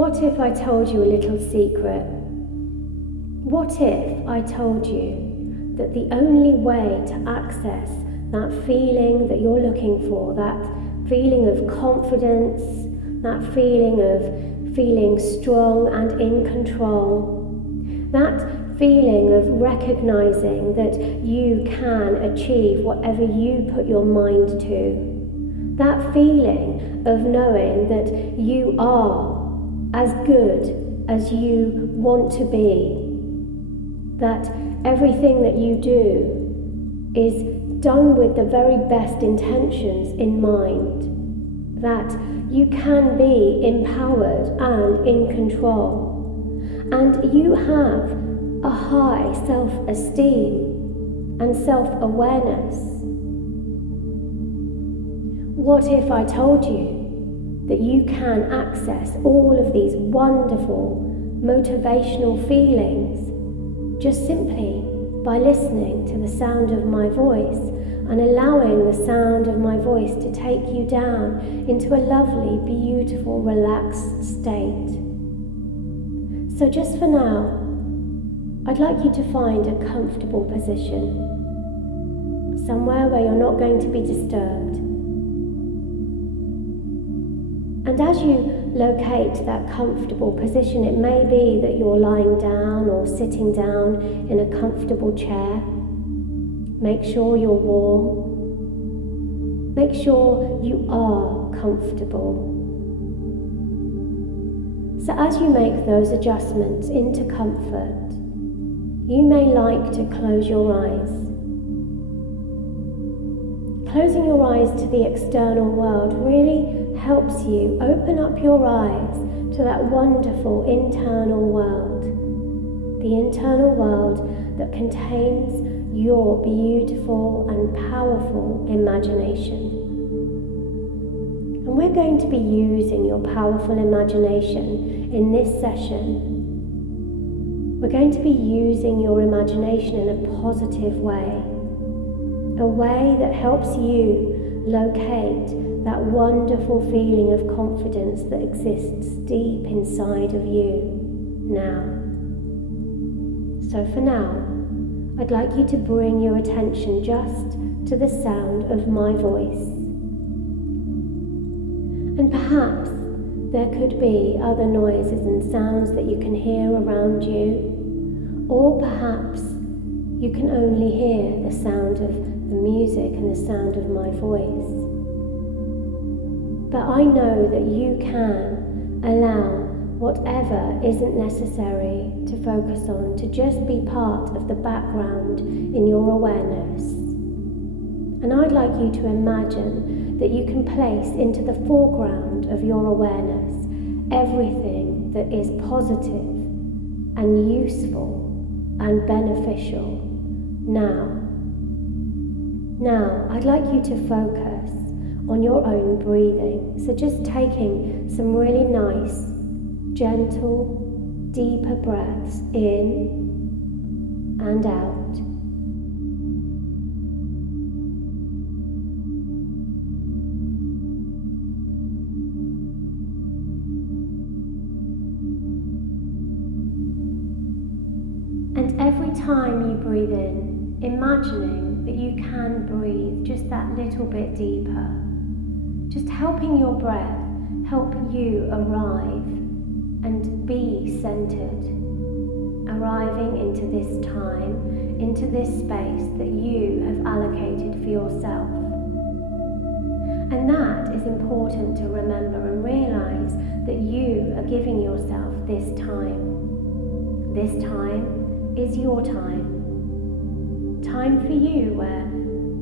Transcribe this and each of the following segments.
What if I told you a little secret? What if I told you that the only way to access that feeling that you're looking for, that feeling of confidence, that feeling of feeling strong and in control, that feeling of recognizing that you can achieve whatever you put your mind to, that feeling of knowing that you are as good as you want to be, that everything that you do is done with the very best intentions in mind, that you can be empowered and in control, and you have a high self-esteem and self-awareness. What if I told you that you can access all of these wonderful motivational feelings just simply by listening to the sound of my voice and allowing the sound of my voice to take you down into a lovely, beautiful, relaxed state? So just for now, I'd like you to find a comfortable position, somewhere where you're not going to be disturbed. And as you locate that comfortable position, it may be that you're lying down or sitting down in a comfortable chair. Make sure you're warm. Make sure you are comfortable. So as you make those adjustments into comfort, you may like to close your eyes. Closing your eyes to the external world really helps you open up your eyes to that wonderful internal world, the internal world that contains your beautiful and powerful imagination. And we're going to be using your powerful imagination in this session. We're going to be using your imagination in a positive way, a way that helps you locate that wonderful feeling of confidence that exists deep inside of you now. So for now, I'd like you to bring your attention just to the sound of my voice. And perhaps there could be other noises and sounds that you can hear around you, or perhaps you can only hear the sound of the music and the sound of my voice. But I know that you can allow whatever isn't necessary to focus on to just be part of the background in your awareness. And I'd like you to imagine that you can place into the foreground of your awareness everything that is positive and useful and beneficial now. Now, I'd like you to focus on your own breathing. So just taking some really nice, gentle, deeper breaths in and out. And every time you breathe in, imagining that you can breathe just that little bit deeper. Just helping your breath help you arrive and be centered, arriving into this time, into this space that you have allocated for yourself. And that is important to remember and realize that you are giving yourself this time. This time is your time. Time for you where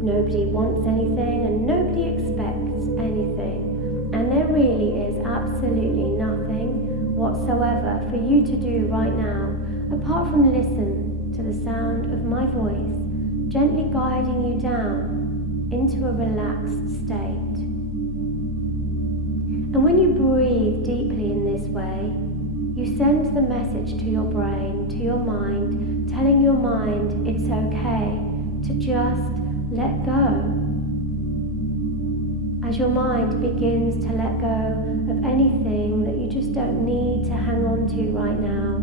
nobody wants anything and nobody expects anything. And there really is absolutely nothing whatsoever for you to do right now apart from listen to the sound of my voice gently guiding you down into a relaxed state. And when you breathe deeply in this way, you send the message to your brain, to your mind, telling your mind it's okay to just let go. as your mind begins to let go of anything that you just don't need to hang on to right now,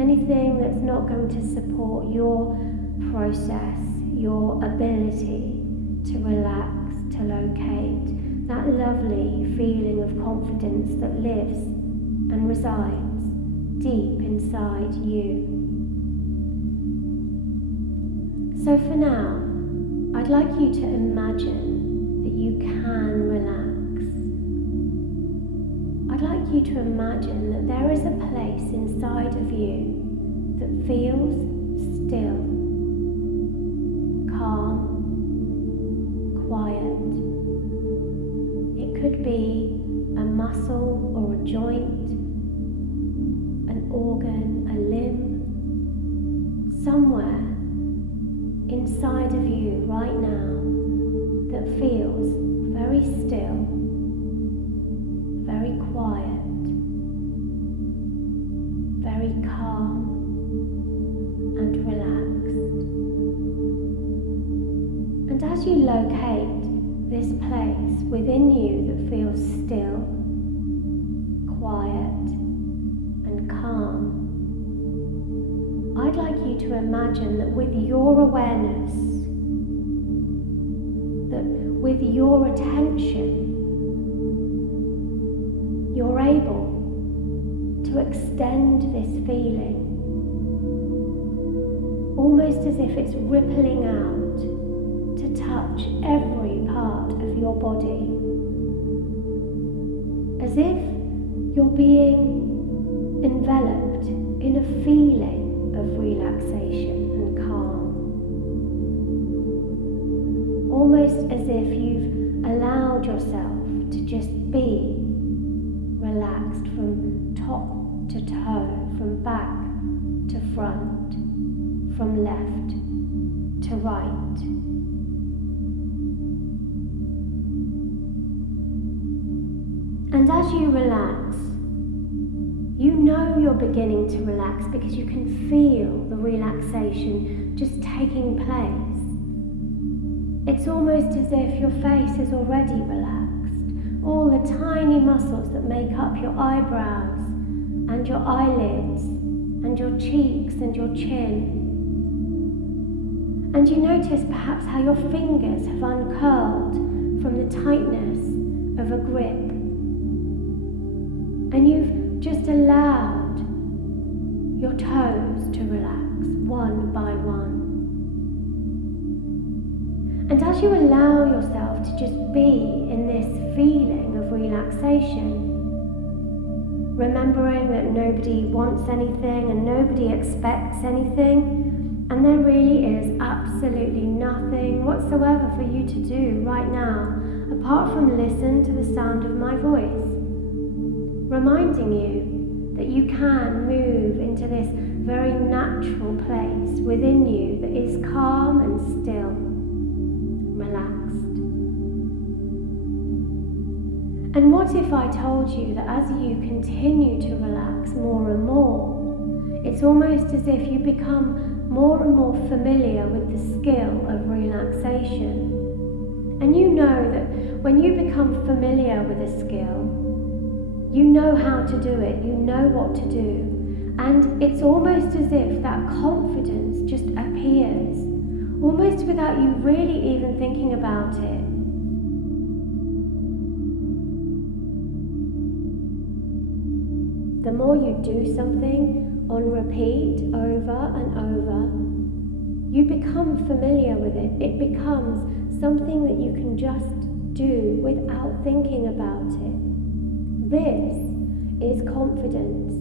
anything that's not going to support your process, your ability to relax, to locate that lovely feeling of confidence that lives and resides deep inside you. So for now, I'd like you to imagine that you can relax. I'd like you to imagine that there is a place inside of you that feels still, calm, quiet. It could be a muscle or a joint, an organ, a limb, somewhere inside of you right now that feels very still, very quiet, very calm and relaxed. And as you locate this place within you that feels still, quiet and calm, I'd like you to imagine that with your awareness, that with your attention, you're able to extend this feeling, almost as if it's rippling out to touch every part of your body, as if you're being enveloped in a feeling of relaxation and calm, almost as if you've allowed yourself to just be relaxed from top to toe, from back to front, from left to right. And as you relax, you know you're beginning to relax because you can feel the relaxation just taking place. It's almost as if your face is already relaxed. All the tiny muscles that make up your eyebrows and your eyelids and your cheeks and your chin. And you notice perhaps how your fingers have uncurled from the tightness of a grip. And you've just allowed your toes to relax one by one. And as you allow yourself to just be in this feeling of relaxation, remembering that nobody wants anything and nobody expects anything, and there really is absolutely nothing whatsoever for you to do right now apart from listen to the sound of my voice, reminding you that you can move into this very natural place within you that is calm and still, relaxed. And what if I told you that as you continue to relax more and more, it's almost as if you become more and more familiar with the skill of relaxation. And you know that when you become familiar with a skill, you know how to do it, you know what to do, and it's almost as if that confidence just appears, almost without you really even thinking about it. The more you do something on repeat over and over, you become familiar with it. It becomes something that you can just do without thinking about it. This is confidence.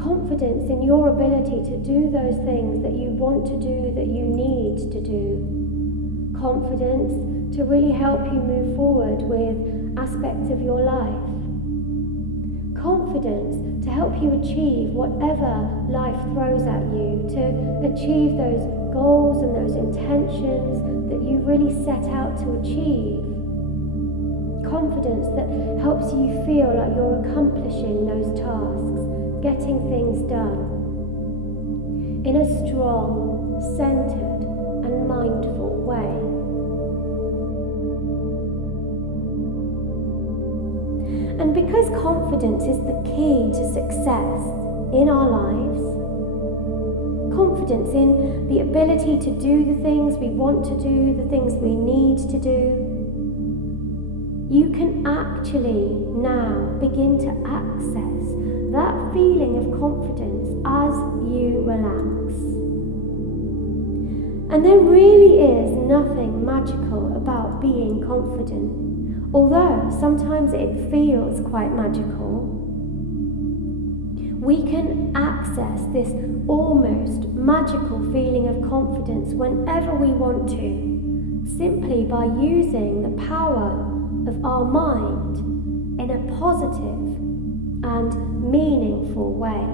Confidence in your ability to do those things that you want to do, that you need to do. Confidence to really help you move forward with aspects of your life. Confidence to help you achieve whatever life throws at you, to achieve those goals and those intentions that you really set out to achieve. Confidence that helps you feel like you're accomplishing those tasks, getting things done in a strong, centered and mindful way. because confidence is the key to success in our lives, confidence in the ability to do the things we want to do, the things we need to do, you can actually now begin to access that feeling of confidence as you relax. And there really is nothing magical about being confident, although sometimes it feels quite magical. We can access this almost magical feeling of confidence whenever we want to, simply by using the power of our mind in a positive and meaningful way.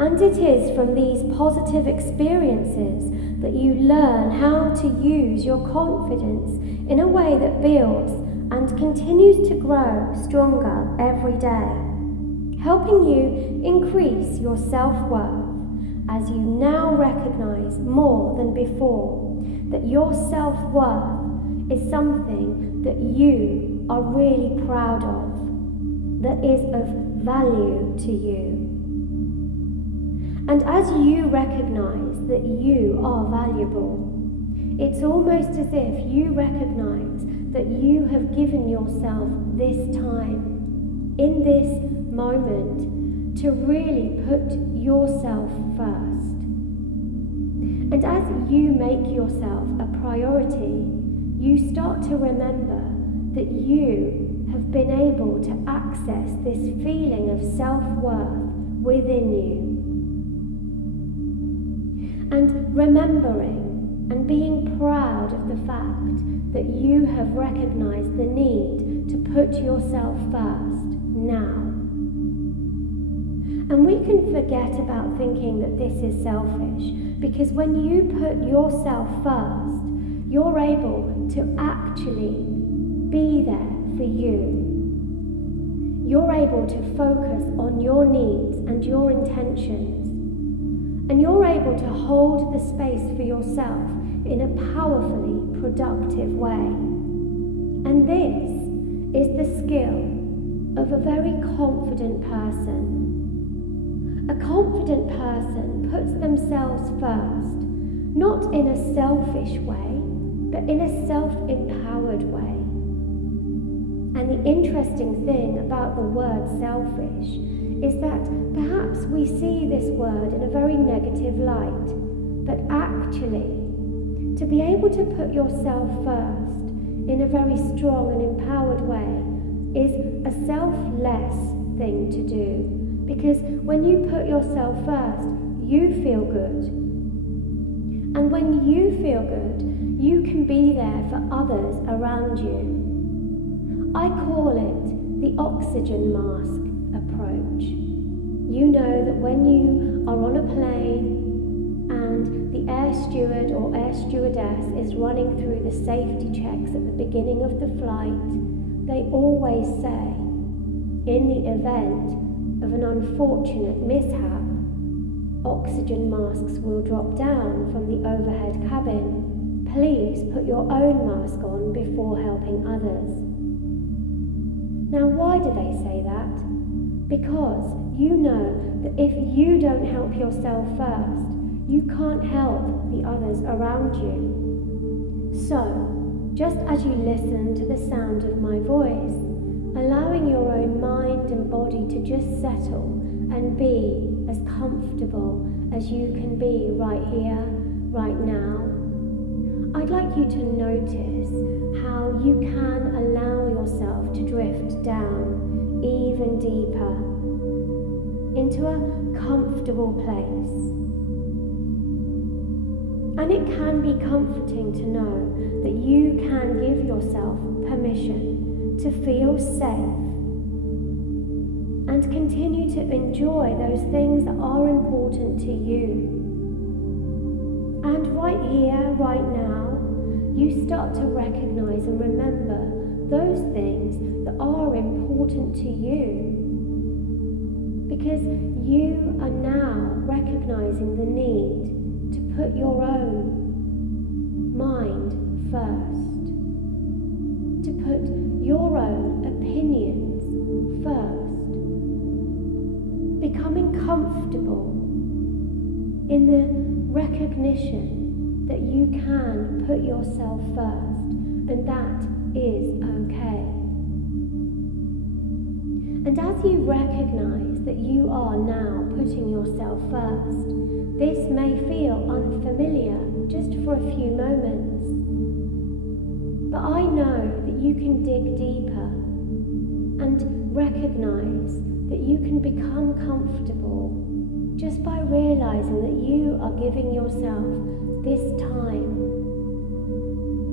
And it is from these positive experiences that you learn how to use your confidence in a way that builds and continues to grow stronger every day, helping you increase your self-worth as you now recognize more than before that your self-worth is something that you are really proud of, that is of value to you. And as you recognize that you are valuable, it's almost as if you recognize that you have given yourself this time, in this moment, to really put yourself first. And as you make yourself a priority, you start to remember that you have been able to access this feeling of self-worth within you. And remembering and being proud of the fact that you have recognized the need to put yourself first now. And we can forget about thinking that this is selfish, because when you put yourself first, you're able to actually be there for you. You're able to focus on your needs and your intentions. And you're able to hold the space for yourself in a powerfully productive way. And this is the skill of a very confident person. A confident person puts themselves first, not in a selfish way, but in a self-empowered way. And the interesting thing about the word selfish is that perhaps we see this word in a very negative light, but actually, to be able to put yourself first in a very strong and empowered way is a selfless thing to do, because when you put yourself first, you feel good. And when you feel good, you can be there for others around you. I call it the oxygen mask approach. You know that when you are on a plane and the air steward or air stewardess is running through the safety checks at the beginning of the flight, they always say, in the event of an unfortunate mishap, oxygen masks will drop down from the overhead cabin. Please put your own mask on before helping others. Now, why do they say that? Because you know that if you don't help yourself first, you can't help the others around you. So, just as you listen to the sound of my voice, allowing your own mind and body to just settle and be as comfortable as you can be right here, right now, I'd like you to notice how you can allow yourself to drift down even deeper into a comfortable place. And it can be comforting to know that you can give yourself permission to feel safe and continue to enjoy those things that are important to you. And right here, right now, you start to recognize and remember those things that are important to you. Because you are now recognizing the need to put your own mind first, to put your own opinion in the recognition that you can put yourself first, and that is okay. And as you recognize that you are now putting yourself first, this may feel unfamiliar just for a few moments. But I know that you can dig deeper and recognize that you can become comfortable just by realizing that you are giving yourself this time,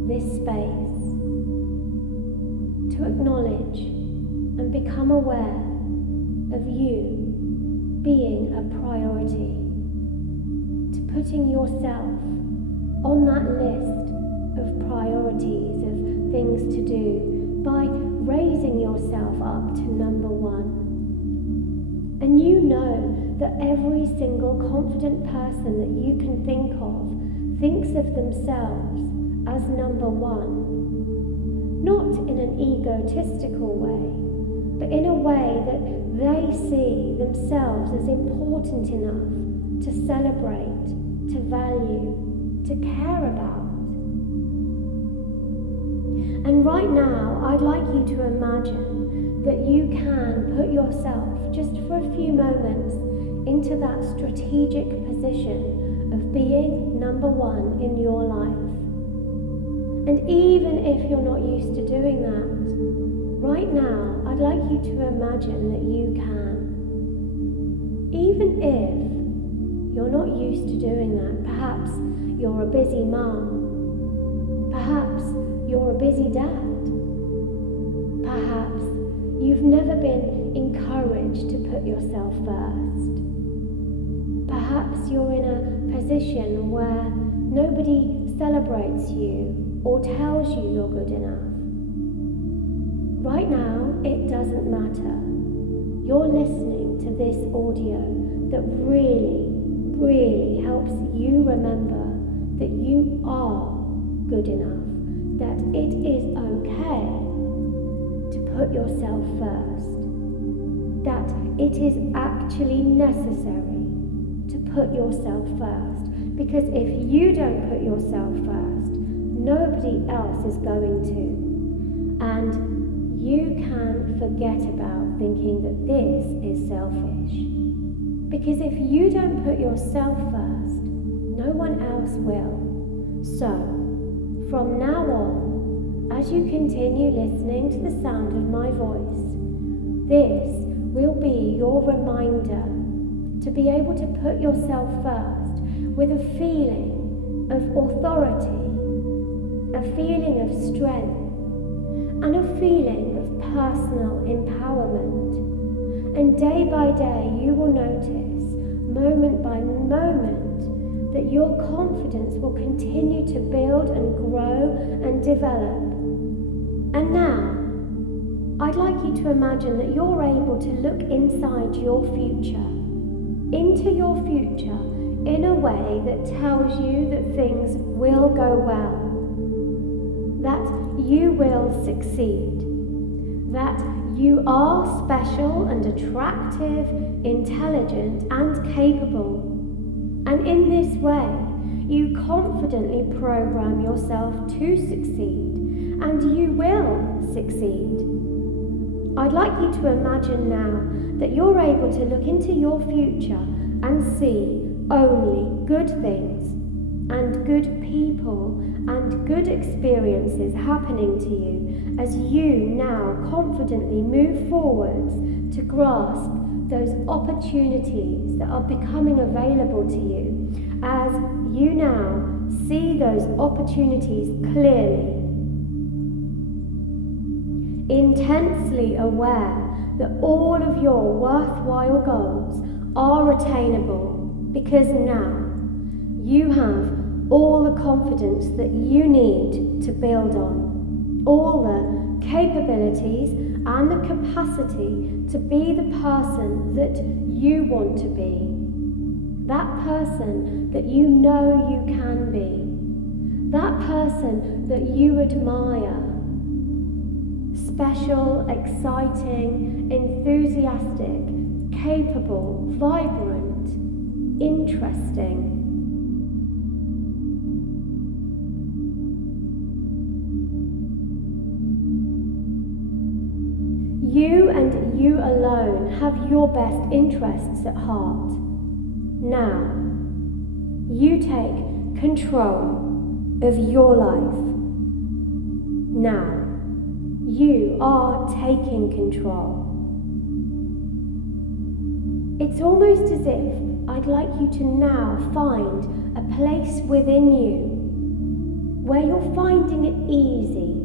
this space, to acknowledge and become aware of you being a priority, to putting yourself on that list of priorities, of things to do, by raising yourself up to number one. And you know that every single confident person that you can think of thinks of themselves as number one, not in an egotistical way, but in a way that they see themselves as important enough to celebrate, to value, to care about. And right now, I'd like you to imagine that you can put yourself, just for a few moments, into that strategic position of being number one in your life. And even if you're not used to doing that, right now, I'd like you to imagine that you can. Even if you're not used to doing that, perhaps you're a busy mom, perhaps you're a busy dad, perhaps you've never been encouraged to put yourself first, perhaps you're in a position where nobody celebrates you or tells you you're good enough. Right now, it doesn't matter. You're listening to this audio that really, really helps you remember that you are good enough, that it is okay to put yourself first, that it is actually necessary to put yourself first, because if you don't put yourself first, nobody else is going to. And you can forget about thinking that this is selfish. Because if you don't put yourself first, no one else will. So, from now on, as you continue listening to the sound of my voice, this will be your reminder to be able to put yourself first with a feeling of authority, a feeling of strength, and a feeling of personal empowerment. And day by day you will notice, moment by moment, that your confidence will continue to build and grow and develop. And now, I'd like you to imagine that you're able to look inside your future, into your future, in a way that tells you that things will go well, that you will succeed, that you are special and attractive, intelligent and capable. And in this way, you confidently program yourself to succeed, and you will succeed. I'd like you to imagine now that you're able to look into your future and see only good things and good people and good experiences happening to you as you now confidently move forwards to grasp those opportunities that are becoming available to you, as you now see those opportunities clearly, intensely aware that all of your worthwhile goals are attainable, because now you have all the confidence that you need to build on, all the capabilities and the capacity to be the person that you want to be, that person that you know you can be, that person that you admire, special, exciting, enthusiastic, capable, vibrant, interesting. You and you alone have your best interests at heart. Now, you take control of your life. Now, you are taking control. It's almost as if I'd like you to now find a place within you where you're finding it easy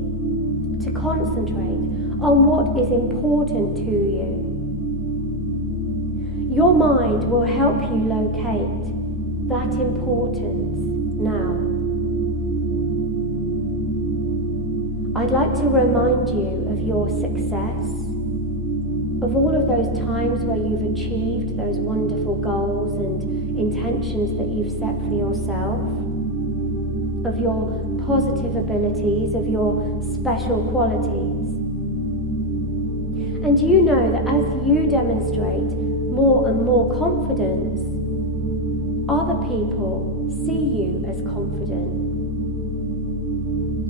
to concentrate on what is important to you. Your mind will help you locate that importance now. I'd like to remind you of your success, of all of those times where you've achieved those wonderful goals and intentions that you've set for yourself, of your positive abilities, of your special qualities. And you know that as you demonstrate more and more confidence, other people see you as confident.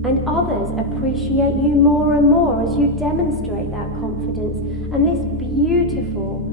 And others appreciate you more and more as you demonstrate that confidence. And this beautiful,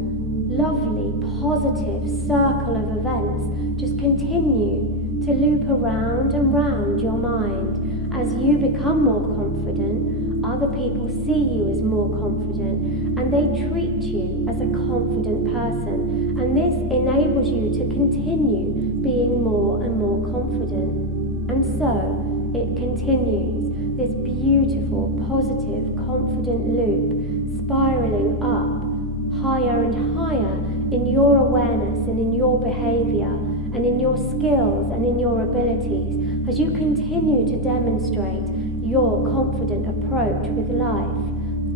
lovely, positive circle of events just continue to loop around and round your mind. As you become more confident, other people see you as more confident, and they treat you as a confident person. And this enables you to continue being more and more confident. And so, it continues, this beautiful, positive, confident loop, spiraling up, higher and higher in your awareness and in your behaviour and in your skills and in your abilities as you continue to demonstrate your confident approach with life.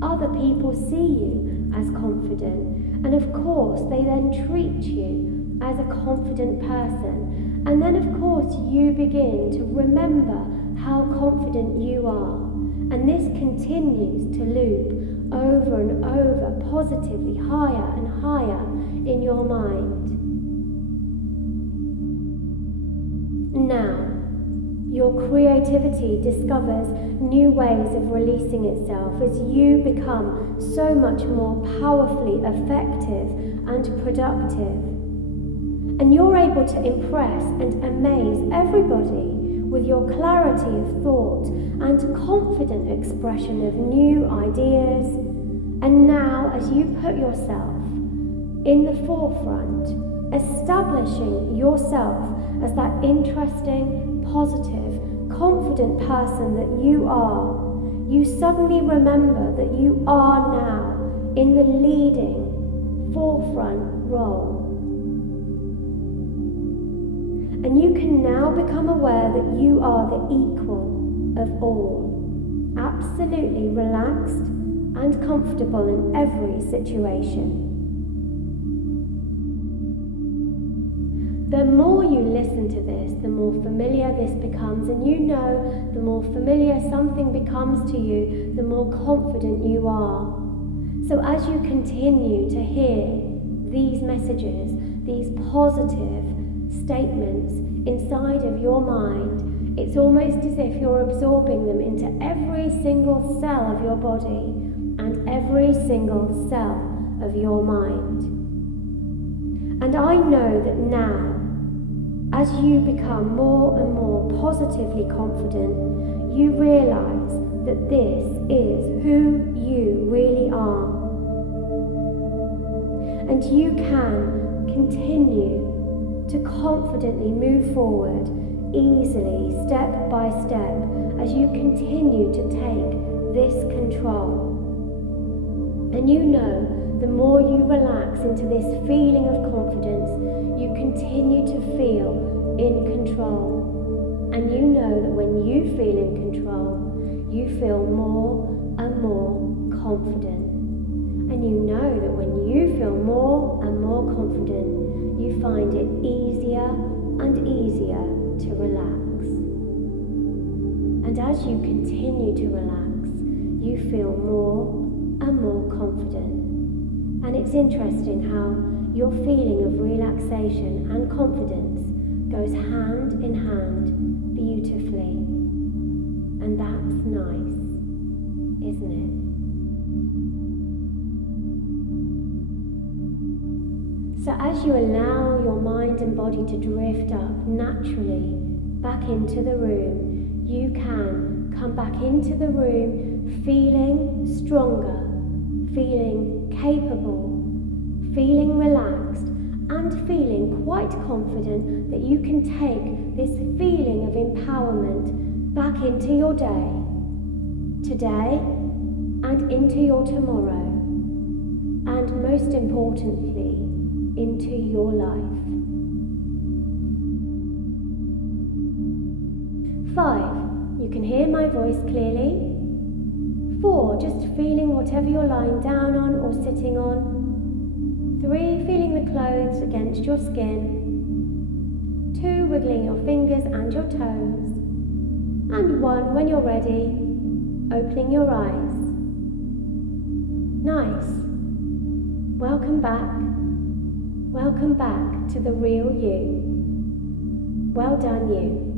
Other people see you as confident, and of course they then treat you as a confident person. And then of course you begin to remember how confident you are, and this continues to loop over and over, positively higher and higher in your mind. Now, your creativity discovers new ways of releasing itself as you become so much more powerfully effective and productive. And you're able to impress and amaze everybody with your clarity of thought and confident expression of new ideas. And now, as you put yourself in the forefront, establishing yourself as that interesting, positive, confident person that you are, you suddenly remember that you are now in the leading, forefront role. And you can now become aware that you are the equal of all, absolutely relaxed and comfortable in every situation. The more you listen to this, the more familiar this becomes, and you know the more familiar something becomes to you, the more confident you are. So as you continue to hear these messages, these positive statements inside of your mind, it's almost as if you're absorbing them into every single cell of your body and every single cell of your mind. And I know that now, as you become more and more positively confident, you realise that this is who you really are. And you can continue to confidently move forward, easily, step by step, as you continue to take this control. And you know, the more you relax into this feeling of confidence, you continue to feel in control. And you know that when you feel in control, you feel more and more confident. And you know that when you feel more and more confident, you find it easier and easier to relax. And as you continue to relax, you feel more and more confident. And it's interesting how your feeling of relaxation and confidence goes hand in hand beautifully. And that's nice, isn't it? So as you allow your mind and body to drift up naturally back into the room, you can come back into the room feeling stronger, feeling capable, feeling relaxed, and feeling quite confident that you can take this feeling of empowerment back into your day, today, and into your tomorrow, and most importantly, into your life. 5, you can hear my voice clearly. 4, just feeling whatever you're lying down on or sitting on. 3, feeling the clothes against your skin. 2, wiggling your fingers and your toes. And 1, when you're ready, opening your eyes. Nice. Welcome back. Welcome back to the real you. Well done, you.